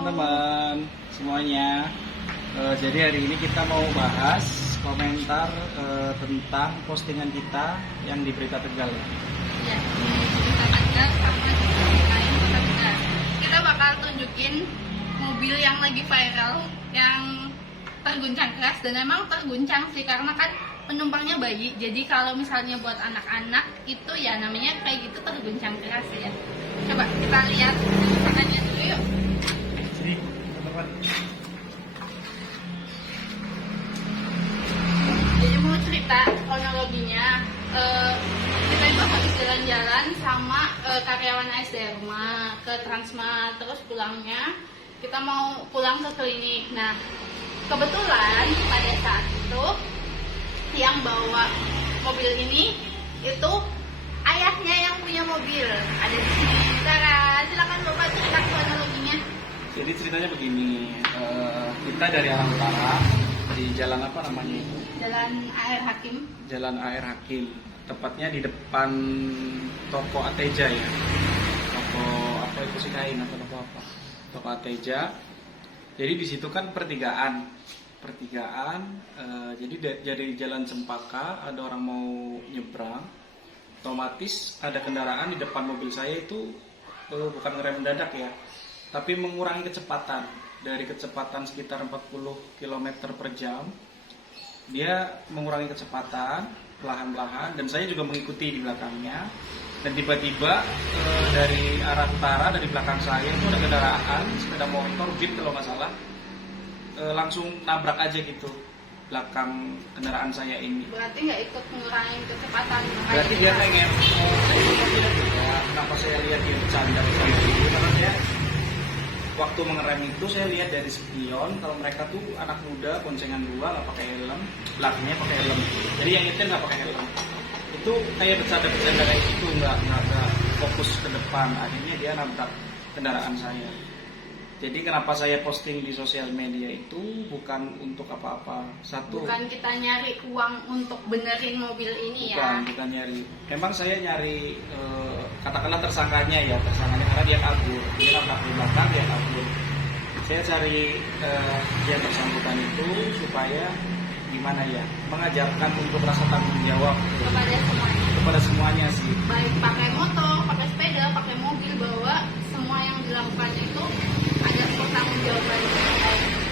teman-teman semuanya. Jadi hari ini kita mau bahas komentar tentang postingan kita yang di Berita Tegal. Ya, Berita Tegal sama Berita Tegal. Kita bakal tunjukin mobil yang lagi viral, yang terguncang keras, dan emang terguncang sih karena kan penumpangnya bayi. Jadi kalau misalnya buat anak-anak itu ya namanya kayak gitu terguncang keras ya. Coba kita lihat kerusakannya dulu yuk. Sini, teman-teman. Jadi mau cerita kronologinya, kita itu habis jalan-jalan sama karyawan AS Dharma ke Transmart, terus pulangnya kita mau pulang ke klinik. Nah, kebetulan pada saat itu yang bawa mobil ini itu ayahnya yang punya mobil, ada di sini. Sarah, silakan Bapak cerita kronologinya. Jadi ceritanya begini, kita dari arah utara di jalan apa namanya itu? Jalan AR Hakim. Jalan AR Hakim, tepatnya di depan toko Ateja ya. Toko apa itu sih, kain atau toko apa? Toko Ateja. Jadi di situ kan pertigaan. Jadi dari jalan Cempaka ada orang mau nyebrang, otomatis ada kendaraan di depan mobil saya itu bukan ngerem mendadak ya, tapi mengurangi kecepatan dari kecepatan sekitar 40 km per jam. Dia mengurangi kecepatan perlahan-lahan dan saya juga mengikuti di belakangnya. Dan tiba-tiba dari arah utara, dari belakang saya itu ada kendaraan sepeda motor Jeep kalau nggak salah, langsung nabrak aja gitu belakang kendaraan saya ini. Berarti nggak ikut mengurangi kecepatan. Berarti dia pengen kenapa saya lihat dia bercanda gitu, karena dia waktu mengerem itu saya lihat dari spion kalau mereka tuh anak muda boncengan dua nggak pakai helm, belakangnya pakai helm. Jadi yang nyetir nggak pakai helm. Itu kayak bercanda kayak gitu, nggak fokus ke depan. Akhirnya dia nabrak kendaraan saya. Jadi kenapa saya posting di sosial media itu bukan untuk apa-apa. Satu, bukan kita nyari uang untuk benerin mobil ini ya. bukan nyari. Memang saya nyari katakanlah tersangkanya karena dia kabur. Dia nabrak di belakang, dia kabur. Saya cari dia bersangkutan itu supaya gimana ya, mengajarkan untuk rasa tanggung jawab kepada semuanya sih. Baik pakai motor, pakai sepeda, pakai mobil, bahwa semua yang dilakukannya itu ada pertanggungjawaban,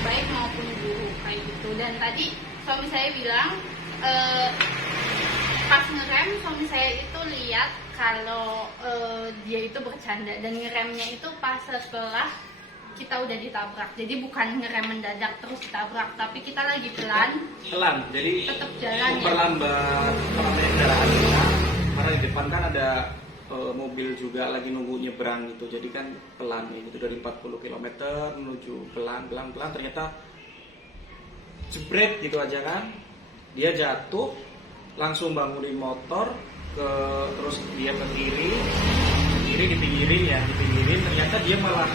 baik maupun buruk kayak gitu. Dan tadi suami saya bilang pas ngerem suami saya itu lihat kalau dia itu bercanda, dan ngeremnya itu pas setelah kita udah ditabrak. Jadi bukan ngerem mendadak terus ditabrak, tapi kita lagi pelan, jadi tetap jalan memperlambat kendaraan kita, karena di depan kan ada mobil juga lagi nunggu nyebrang gitu. Jadi kan pelan ya, gitu dari 40 km menuju pelan, ternyata jebret gitu aja kan. Dia jatuh, langsung bangunin motor terus dia ke kiri dipinggirin, ternyata dia malah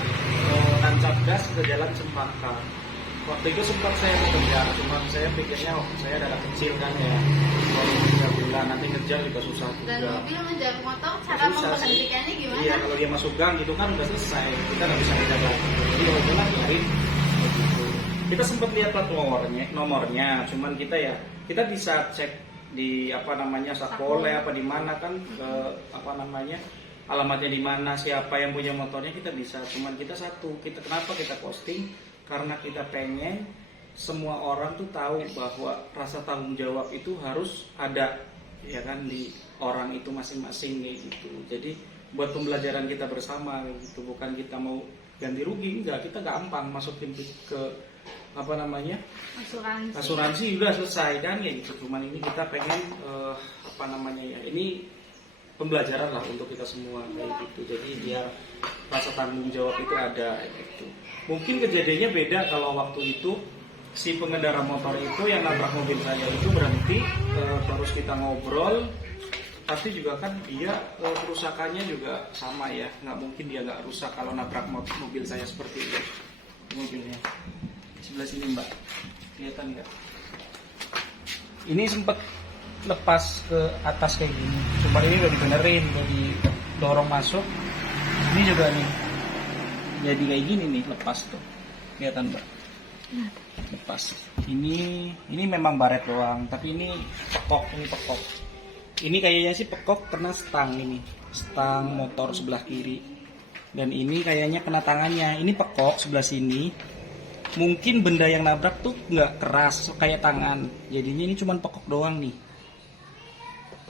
nancap gas ke jalan Cempaka. Waktu itu sempat saya mengejar, cuma saya pikirnya saya darah kecil kan ya, baru 3 bulan, nanti ngejar juga susah juga. Dan mobil ngejar motor, cara memberhentikannya gimana? Iya, kalau dia masuk gang gitu kan udah selesai, kita nggak bisa ngejar lagi. Jadi kalau pulang biarin gitu. Kita sempat lihat plat nomornya, cuman kita bisa cek di Sakpol apa di mana kan, ke alamatnya di mana, siapa yang punya motornya kita bisa. Cuman kenapa kita posting? Karena kita pengen semua orang tuh tahu bahwa rasa tanggung jawab itu harus ada ya kan di orang itu masing-masing kayak gitu. Jadi buat pembelajaran kita bersama gitu, bukan kita mau ganti rugi, enggak, kita gampang masukin ke asuransi udah selesai kan ya gitu. Cuman ini kita pengen ini pembelajaran lah untuk kita semua kayak gitu. Jadi biar rasa tanggung jawab itu ada gitu. Mungkin kejadiannya beda kalau waktu itu si pengendara motor itu yang nabrak mobil saya itu berhenti, terus kita ngobrol. Tapi juga kan dia kerusakannya juga sama ya, nggak mungkin dia nggak rusak kalau nabrak mobil saya seperti itu. Mobilnya sebelah sini Mbak, kelihatan nggak? Ini sempat lepas ke atas kayak gini, cuma ini udah dibenerin, udah didorong masuk. Ini juga nih jadi kayak gini nih, lepas tuh. Kelihatan Mbak? Lepas. Ini memang baret doang, tapi ini pekok, Ini kayaknya sih pekok kena stang ini. Stang motor sebelah kiri. Dan ini kayaknya kena tangannya. Ini pekok sebelah sini. Mungkin benda yang nabrak tuh nggak keras kayak tangan. Jadinya ini cuman pekok doang nih.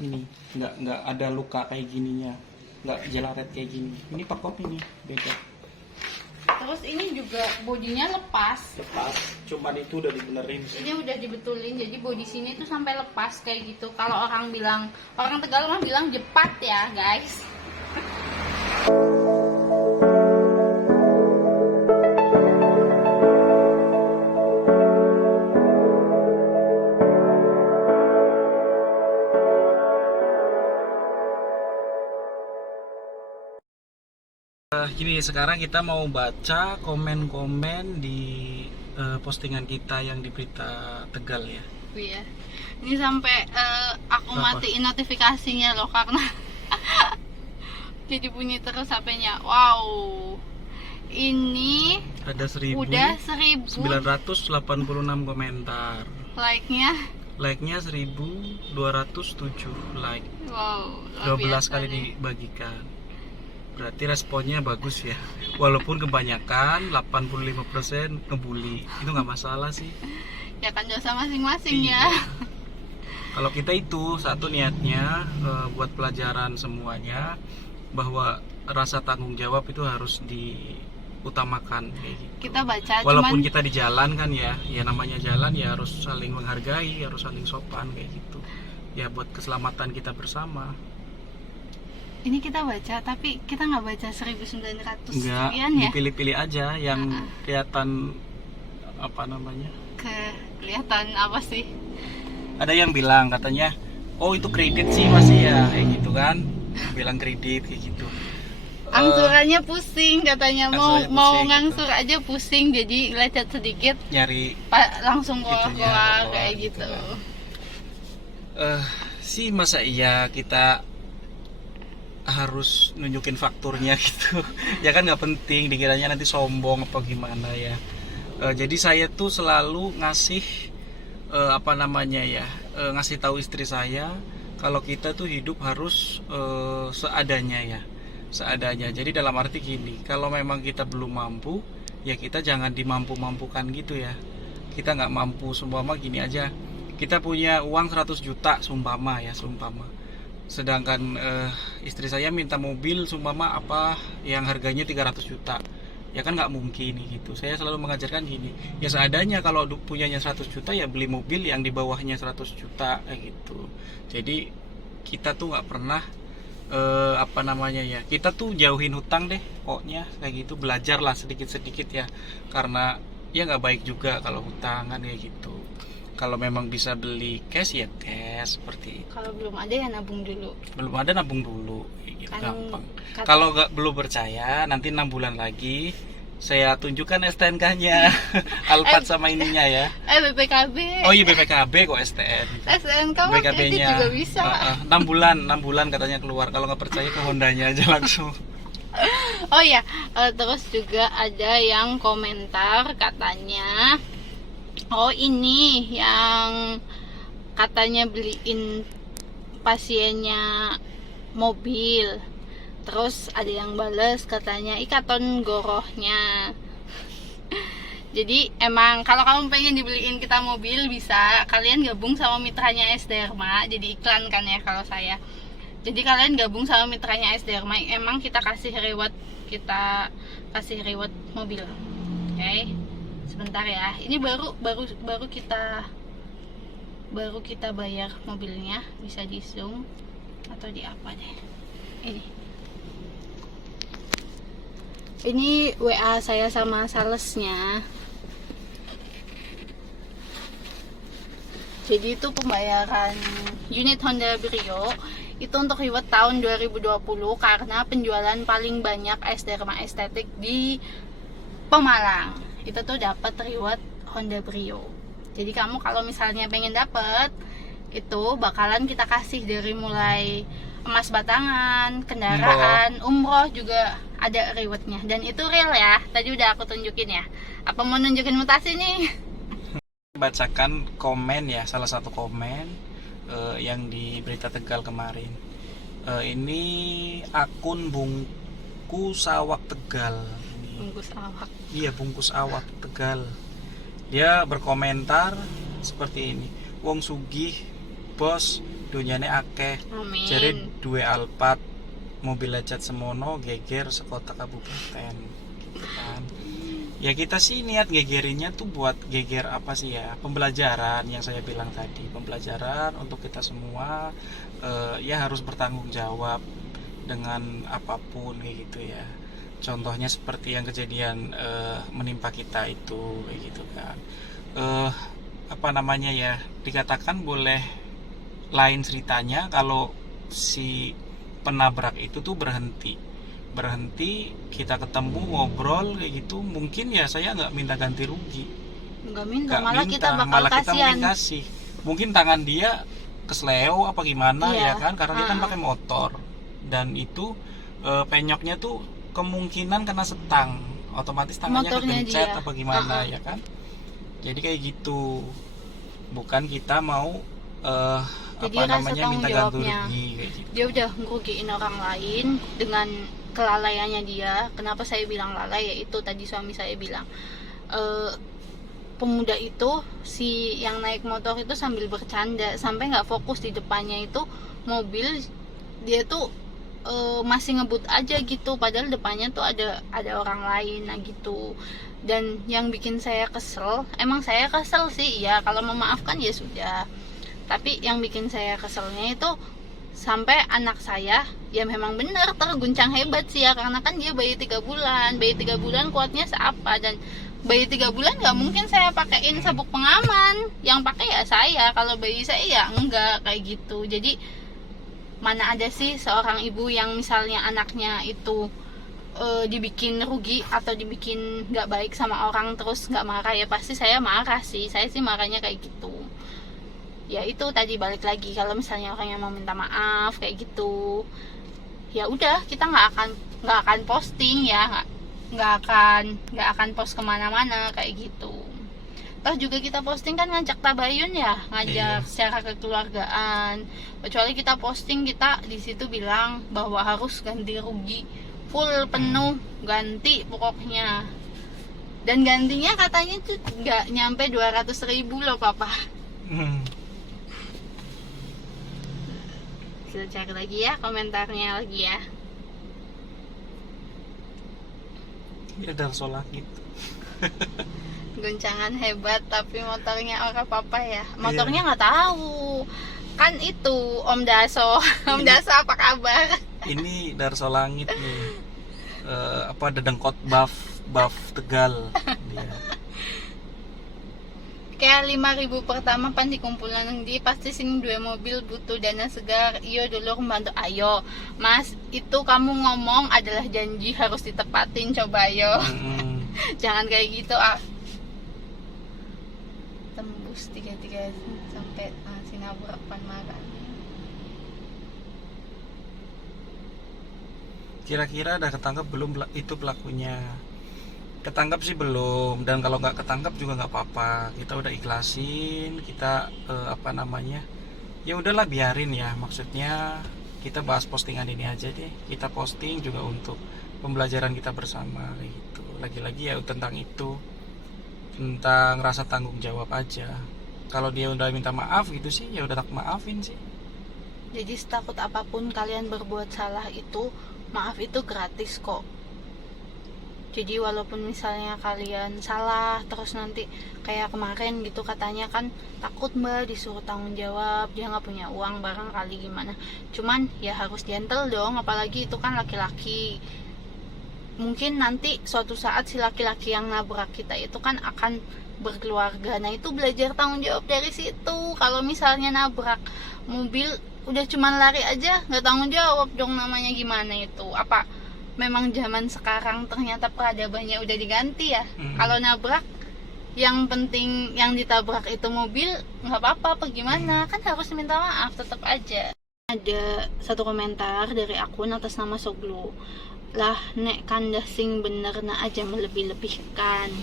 Ini nggak ada luka kayak gininya. Nggak jelaret kayak gini. Ini pekok ini beda. Terus ini juga bodinya lepas. Cuman itu udah dibenerin sih. Ini udah dibetulin, jadi bodi sini tuh sampai lepas kayak gitu. Kalau orang Tegal mah bilang jepat ya guys. Gini, sekarang kita mau baca komen-komen di postingan kita yang di Berita Tegal ya. Iya. Ini sampai aku Berapa? matiin notifikasinya loh karena jadi bunyi terus HP-nya. Wow. Ini Ada udah 1986 komentar. Like-nya 1207 like. Wow. 12 kali dibagikan. Berarti responnya bagus ya. Walaupun kebanyakan 85% ngebully. Itu nggak masalah sih. Ya kan dosa masing-masing Iya. ya. Kalau kita itu satu niatnya buat pelajaran semuanya, bahwa rasa tanggung jawab itu harus diutamakan kayak gitu. Kita baca Walaupun cuman kita di jalan kan ya namanya jalan ya harus saling menghargai, harus saling sopan kayak gitu. Ya buat keselamatan kita bersama. ini kita baca tapi kita nggak baca 1900 Enggak, sekian ya. dipilih-pilih aja yang kelihatan apa namanya. Kelihatan apa sih? Ada yang bilang katanya, oh itu kredit sih masih ya kayak gitu kan, bilang kredit kayak gitu. Angsurannya pusing katanya, Angsurannya mau pusing, ngangsur aja pusing, jadi lecet sedikit Nyari langsung Itunya, keluar keluar kayak gitu gitu. Sih masa iya kita harus nunjukin fakturnya gitu. Ya kan nggak penting, dikiranya nanti sombong apa gimana ya. Jadi saya tuh selalu ngasih apa namanya ya, ngasih tahu istri saya kalau kita tuh hidup harus seadanya ya, seadanya. Jadi dalam arti gini, kalau memang kita belum mampu ya kita jangan dimampu-mampukan gitu ya. Kita nggak mampu, sumpama gini aja, kita punya uang 100 juta sumpama ya, sedangkan istri saya minta mobil sumpama apa yang harganya 300 juta, ya kan nggak mungkin gitu. Saya selalu mengajarkan gini, ya seadanya. Kalau punyanya 100 juta ya beli mobil yang di bawahnya 100 juta kayak gitu. Jadi kita tuh nggak pernah apa namanya ya, kita tuh jauhin hutang deh pokoknya kayak gitu. Belajarlah sedikit-sedikit ya, karena ya nggak baik juga kalau hutangan kayak gitu. Kalau memang bisa beli cash ya cash, seperti itu. Kalau belum ada ya nabung dulu. Belum ada nabung dulu gitu, Kan gampang. kata- Kalau belum percaya, nanti 6 bulan lagi saya tunjukkan STNK-nya. Alphard sama ininya ya. BPKB. Oh iya BPKB kok STN. SNK mah kredit juga bisa. 6 bulan katanya keluar. Kalau nggak percaya ke Hondanya aja langsung. Oh ya, terus juga ada yang komentar katanya, oh ini yang katanya beliin pasiennya mobil. Terus ada yang bales katanya ikaton gorohnya. Jadi emang kalau kamu pengen dibeliin kita mobil, bisa kalian gabung sama mitranya S Dharma. Jadi iklan kan ya kalau saya. Jadi kalian gabung sama mitranya S Dharma, emang kita kasih reward mobil. Oke. Sebentar ya. Ini baru kita bayar mobilnya, bisa di zoom atau di apa deh. Ini WA saya sama salesnya. Jadi itu pembayaran unit Honda Brio itu untuk reward tahun 2020 karena penjualan paling banyak S Dharma Estetik di Pemalang. Itu tuh dapat reward Honda Brio. Jadi kamu kalau misalnya pengen dapat itu bakalan kita kasih dari mulai emas batangan, kendaraan, umroh juga ada rewardnya, dan itu real ya. Tadi udah aku tunjukin ya. Apa mau nunjukin mutasi nih? Bacakan komen ya, salah satu komen yang di Berita Tegal kemarin. Ini akun Bungkus Awak Tegal. Bungkus awak. Iya, Bungkus Awak Tegal. Dia berkomentar seperti ini. Wong sugih, bos, donyane akeh. Amin. Jare duwe Alphard, mobil lecet semono geger sekota kabupaten. Gitu kan. Ya kita sih niat gegerinya tuh buat geger apa sih ya, pembelajaran yang saya bilang tadi, pembelajaran untuk kita semua, ya harus bertanggung jawab dengan apapun kayak gitu ya. Contohnya seperti yang kejadian menimpa kita itu kayak gitu kan. Apa namanya ya, dikatakan boleh lain ceritanya kalau si penabrak itu tuh berhenti, kita ketemu ngobrol kayak gitu, mungkin ya saya nggak minta ganti rugi, Nggak minta, nggak malah minta, kita bakal malah kita kasihan. mungkin kasih, mungkin tangan dia kesleo apa gimana Iya. ya kan, karena dia kan pakai motor, dan itu penyoknya tuh kemungkinan kena setang, otomatis tangannya Motornya kegencet dia. apa gimana ya kan, jadi kayak gitu, bukan kita mau Jadi apa rasa namanya tanggung minta ganti jawabnya. rugi kayak gitu. Dia udah ngerugiin orang lain dengan kelalaiannya dia. Kenapa saya bilang lalai? Yaitu tadi suami saya bilang, pemuda itu, si yang naik motor itu sambil bercanda, sampai nggak fokus di depannya itu mobil, dia tuh masih ngebut aja gitu, padahal depannya tuh ada orang lain, nah gitu. Dan yang bikin saya kesel, emang saya kesel sih ya, kalau memaafkan ya sudah, tapi yang bikin saya keselnya itu sampai anak saya ya memang benar terguncang hebat sih ya, karena kan dia bayi 3 bulan, bayi 3 bulan kuatnya seapa, dan bayi 3 bulan nggak mungkin saya pakein sabuk pengaman, yang pakai ya saya, kalau bayi saya ya enggak kayak gitu. Jadi mana ada sih seorang ibu yang misalnya anaknya itu dibikin rugi atau dibikin nggak baik sama orang terus nggak marah, ya pasti saya marah sih, saya sih marahnya kayak gitu. Ya itu tadi balik lagi, kalau misalnya orang yang mau minta maaf kayak gitu, ya udah kita nggak akan posting ya, nggak akan post kemana-mana kayak gitu. Toh juga kita posting kan ngajak tabayun ya, ngajak secara kekeluargaan. Kecuali kita posting, kita di situ bilang bahwa harus ganti rugi full penuh, ganti pokoknya. Dan gantinya katanya tuh nggak nyampe 200.000 loh papa. Kita cari lagi ya komentarnya lagi ya. Ya Darso Langit. Guncangan hebat tapi motornya orang papa ya. Motornya nggak tahu. Kan itu Om Daso. Om Daso apa kabar? Ini Darso Langit nih. Apa dedengkot buff Tegal dia. Kayak 5.000 pertama pan dikumpulan nang di pasti sing dua mobil butuh dana segar. Iyo dulu membantu. Ayo mas, itu kamu ngomong adalah janji harus ditepatin, coba ayo. Jangan kayak gitu ah. Tembus 33 sampai Sinabrak Panmaran. Kira-kira udah ketangkap belum itu pelakunya? Ketangkap sih belum, dan kalau nggak ketangkap juga nggak apa-apa, kita udah ikhlasin, kita apa namanya, ya udahlah biarin ya, maksudnya kita bahas postingan ini aja deh, kita posting juga untuk pembelajaran kita bersama gitu. Lagi-lagi ya tentang itu, tentang rasa tanggung jawab aja. Kalau dia udah minta maaf gitu sih, ya udah tak maafin sih. Jadi setakut apapun kalian berbuat salah itu, maaf itu gratis kok. Jadi walaupun misalnya kalian salah terus nanti kayak kemarin gitu katanya kan takut mbak disuruh tanggung jawab, dia nggak punya uang barangkali gimana, cuman ya harus gentle dong, apalagi itu kan laki-laki. Mungkin nanti suatu saat si laki-laki yang nabrak kita itu kan akan berkeluarga, nah itu belajar tanggung jawab dari situ. Kalau misalnya nabrak mobil udah cuman lari aja nggak tanggung jawab dong, namanya gimana itu? Apa memang zaman sekarang ternyata peradabannya udah diganti ya? Kalau nabrak yang penting yang ditabrak itu mobil, nggak apa-apa apa gimana, kan harus minta maaf tetap aja. Ada satu komentar dari akun atas nama Soglo. lah nek kandas sing bener na aja melebih-lebihkan.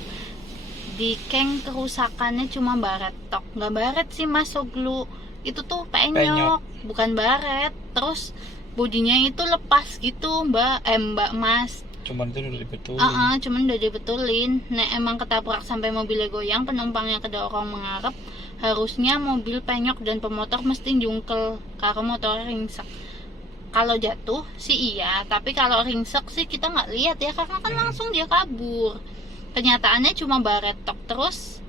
Di keng kerusakannya cuma baret tok, nggak baret sih Mas Soglu, itu tuh penyok. Bukan baret. Terus bodinya itu lepas gitu mbak Mas. Cuman itu udah dibetulin. Cuman udah dibetulin. Nek emang ketabrak sampai mobilnya goyang, penumpangnya kedorong mengarep, harusnya mobil penyok dan pemotor mesti jungkel karena motornya ringsek. Kalau jatuh sih iya, tapi kalau ringsek sih kita nggak lihat ya karena kan langsung dia kabur. Kenyataannya cuma baret tok. Terus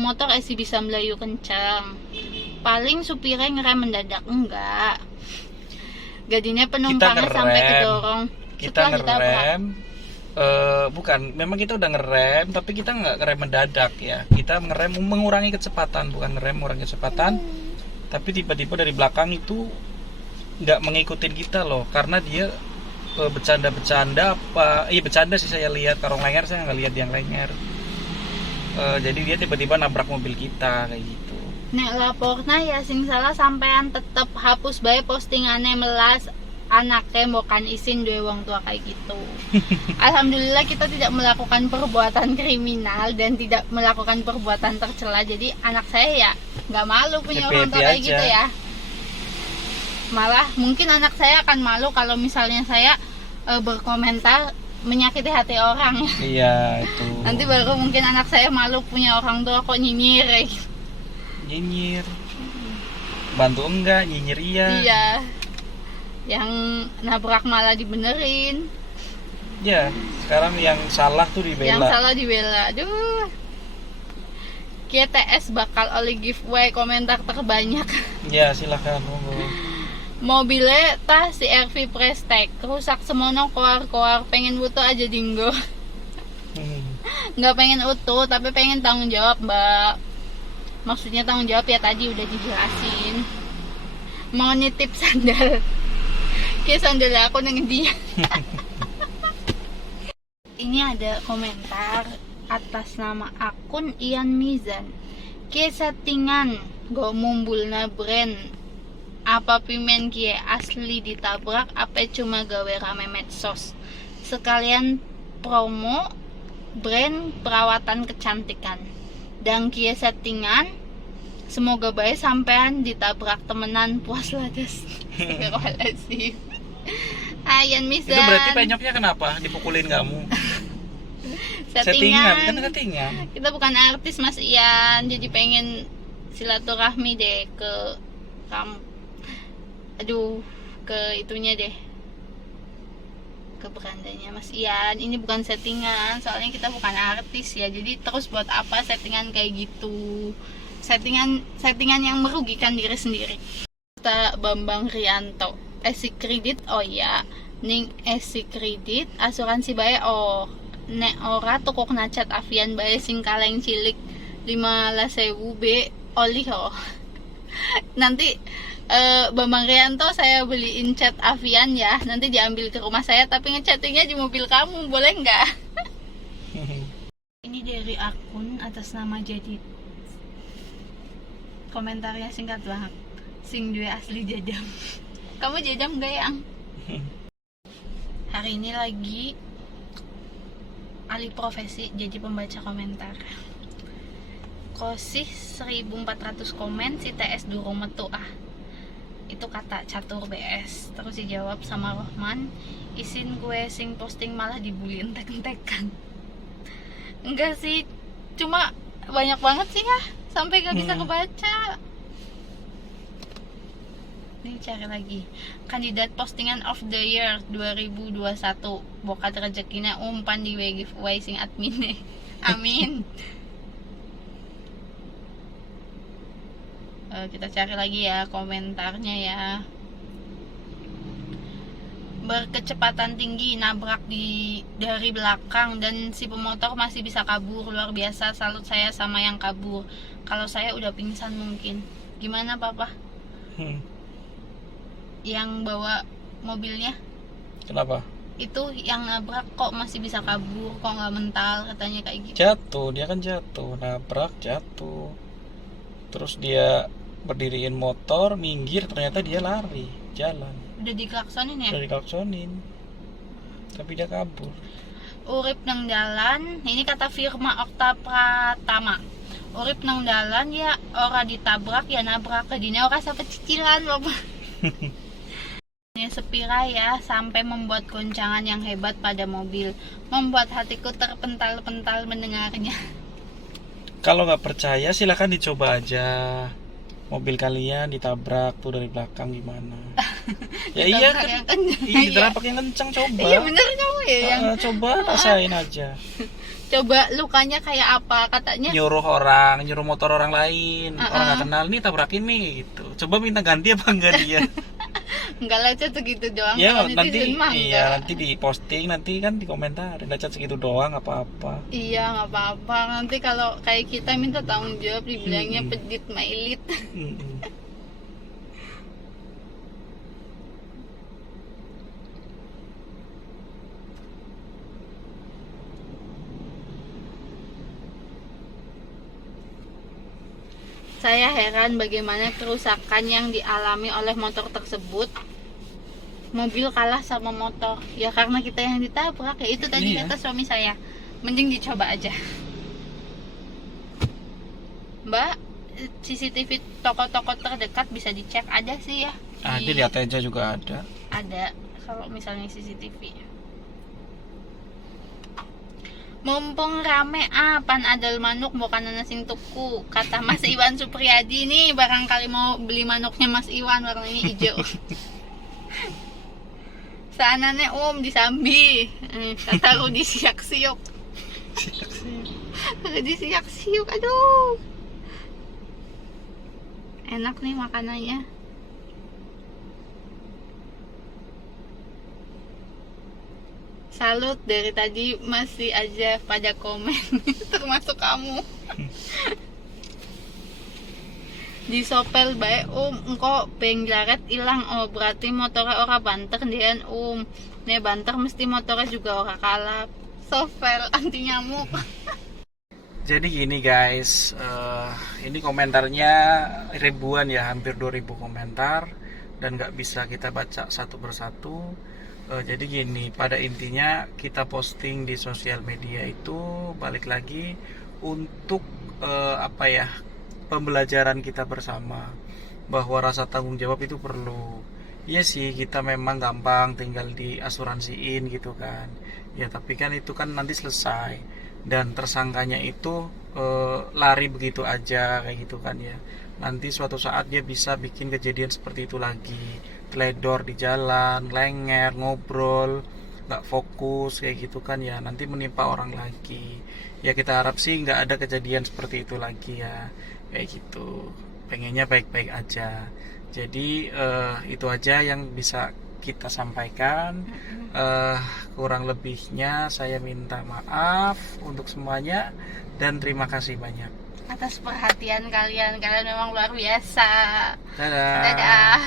motor esi bisa melayu kencang. Paling supirnya ngerem mendadak enggak. Jadinya penumpangnya sampai kedorong. Kita ngerem, bukan, memang kita udah ngerem, tapi kita nggak ngerem mendadak ya. Kita ngerem mengurangi kecepatan, bukan ngerem mengurangi kecepatan. Tapi tiba-tiba dari belakang itu nggak mengikutin kita loh, karena dia bercanda apa? Iya bercanda sih saya lihat. Kalau lenger saya nggak lihat yang lenger. Jadi dia tiba-tiba nabrak mobil kita kayak gitu. Nek laporna ya sing salah sampean tetep hapus bae postingannya melas anaknya bukan isin dua wong tua kayak gitu. Alhamdulillah kita tidak melakukan perbuatan kriminal dan tidak melakukan perbuatan tercela. Jadi anak saya ya nggak malu punya orang tua kayak gitu ya. Malah mungkin anak saya akan malu kalau misalnya saya berkomentar menyakiti hati orang ya. Iya itu. Nanti baru mungkin anak saya malu punya orang tua kok nyinyir ya. Nyinyir. Bantu enggak, nyinyir iya. Iya. Yang nabrak malah dibenerin. Ya, sekarang yang salah tuh dibela. Yang salah dibela. Aduh. GTS bakal oleh giveaway komentar terbanyak. Ya, silakan monggo. Mobilnya tas si RV Prestek rusak semono koar-koar, pengen butuh aja dinggo. Nggak pengen utuh tapi pengen tanggung jawab mbak. Maksudnya tanggung jawab ya tadi udah dijelasin. Mau nitip sandal, kayak sandal aku neng dia. Ini ada komentar atas nama akun Ian Mizan. Kayak settingan go mumbulna brand. Apa pimen kie asli ditabrak apa cuma gawe rame medsos. Sekalian promo brand perawatan kecantikan. Dan kie settingan semoga baik sampean ditabrak temenan puas ladas. Astagfirullahaladzim. Ayan Mizan. Itu berarti penyoknya kenapa dipukulin kamu? Settingan kan settingan. Kita bukan artis Mas Ian, jadi pengen silaturahmi deh ke kamu. Ke itunya deh, ke berandanya Mas Ian. Ini bukan settingan, soalnya kita bukan artis ya. Jadi terus buat apa settingan kayak gitu? Settingan yang merugikan diri sendiri. Kita Bambang Rianto, esi kredit oh ya, ning esi kredit asuransi bae oh. Nek ora tukok nacat avian bae sing kaleng cilik 15.000 be oli oh. Nanti Bambang Rianto saya beliin cat avian ya, nanti diambil ke rumah saya tapi ngechattingnya di mobil kamu, boleh nggak? Ini dari akun atas nama Jadi. Komentarnya singkat banget. Sing duwe asli jajam. Kamu jajam nggak yang? Hari ini lagi alih profesi jadi pembaca komentar. Kosih 1400 komen si TS durung metu itu kata catur BS. Terus dijawab sama Rohman, isin gue sing posting malah dibully entek-entekan. Enggak sih, cuma banyak banget sih ya sampai gak bisa kebaca. Nih cari lagi kandidat postingan of the year 2021 bokat rezekina umpan di giveaway sing admin. Amin. Kita cari lagi ya komentarnya ya. Berkecepatan tinggi nabrak dari belakang dan si pemotor masih bisa kabur, luar biasa. Salut saya sama yang kabur. Kalau saya udah pingsan mungkin. Gimana papa? Yang bawa mobilnya? Kenapa? Itu yang nabrak kok masih bisa kabur, kok nggak mental katanya kayak gitu. Jatuh, dia kan jatuh, nabrak jatuh. Terus dia berdiriin motor, minggir, ternyata dia lari, jalan. Udah diklaksonin ya? Udah diklaksonin. Tapi dia kabur. Urip nang dalan, ini kata Firma Okta Pratama. Urip nang dalan ya ora ditabrak ya nabrak ke dina ora sampai cicilan loh. Ini sepi raya sampai membuat goncangan yang hebat pada mobil, membuat hatiku terpental-pental mendengarnya. Kalau nggak percaya silahkan dicoba aja. Mobil kalian ditabrak tuh dari belakang gimana? Ya iya kan. Iya, ditabrak yang kencang coba. Iya bener kamu ya yang coba rasain aja. coba lukanya kayak apa katanya. Nyuruh motor orang lain, orang nggak kenal nih tabrakin nih gitu. Coba minta ganti apa enggak dia? Enggak lah cat segitu doang. Ya Kalau nanti netizen mah iya enggak. nanti di posting nanti kan di komentar ada cat segitu doang apa-apa. Iya nggak apa-apa, nanti kalau kayak kita minta tanggung jawab dibilangnya pedit mailit. Saya heran bagaimana kerusakan yang dialami oleh motor tersebut. Mobil kalah sama motor. Ya karena kita yang ditabrak. Ya itu tadi Iya. kata suami saya. Mending dicoba aja. Mbak, CCTV toko-toko terdekat bisa dicek, ada sih ya. Ada di Ateja juga ada. Ada kalau misalnya CCTV. Mumpung rame pan adal manuk bukan sing tuku, kata Mas Iwan Supriyadi nih, barangkali mau beli manuknya Mas Iwan warnanya hijau. Sanane di Sambi, kata Rudi siak-siuk. Rudi siak-siuk, aduh. Enak nih makanannya. Salut, dari tadi masih aja pada komen. Termasuk kamu. Disopel bae engko beng jaret ilang, oh berarti motornya ora banter dian ne banter mesti motornya juga ora kalap. Sopel anti nyamuk. Jadi gini guys, ini komentarnya ribuan ya, hampir 2000 komentar dan nggak bisa kita baca satu persatu. Jadi gini, pada intinya kita posting di sosial media itu balik lagi untuk pembelajaran kita bersama bahwa rasa tanggung jawab itu perlu. Iya sih, kita memang gampang tinggal diasuransiin gitu kan. Ya tapi kan itu kan nanti selesai dan tersangkanya itu lari begitu aja kayak gitu kan ya. Nanti suatu saat dia bisa bikin kejadian seperti itu lagi, teledor di jalan, lenger, ngobrol, nggak fokus kayak gitu kan ya, nanti menimpa orang lagi. Ya kita harap sih nggak ada kejadian seperti itu lagi ya, kayak gitu. Pengennya baik-baik aja. Jadi itu aja yang bisa kita sampaikan. Kurang lebihnya saya minta maaf untuk semuanya dan terima kasih banyak Atas perhatian kalian memang luar biasa. Dadah. Dadah.